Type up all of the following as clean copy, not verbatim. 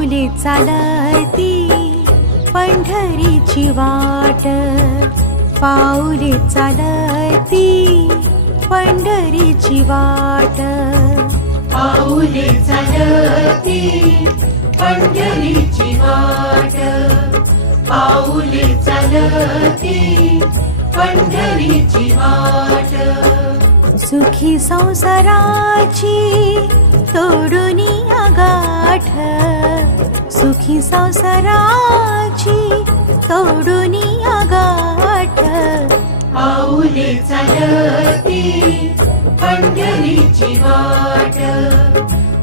पाऊले चालती पंढरीची वाट, पाऊले चालती पंढरीची वाट, पाऊले चालती पंढरीची वाट, पाऊले चालती पंढरीची वाट. सुखी संसाराची तोडून गाठ, सुखी संसाराची तोडून गाठ, पाऊले चालती पंढरीची वाट,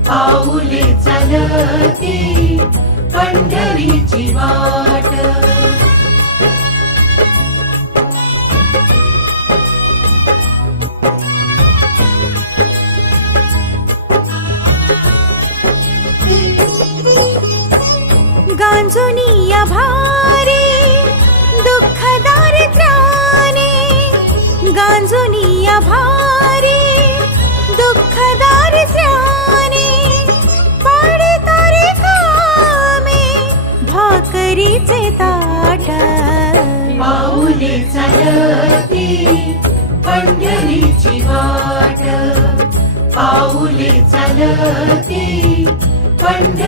पाऊले चालती पंढरीची वाट. गांजोनिया भारी दुःख दारिद्र्याने, गांजोनिया भारी दुःख दारिद्र्याने, पाडतारे कामे भाकरीचे ताट, पाऊले चालती पंढरीची वाट, पाऊले चालती पंढरीची